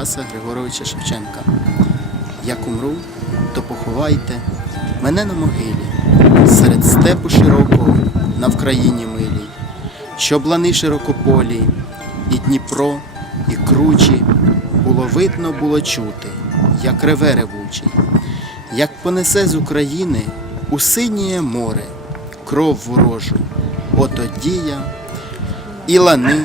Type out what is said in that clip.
Тараса Григоровича Шевченка. Як умру, то поховайте мене на могилі, серед степу широкого на Вкраїні милій, що блани широкополі, і Дніпро, і кручі було видно, було чути, як реве ревучий, як понесе з України у синє море кров ворожу, отодія і лани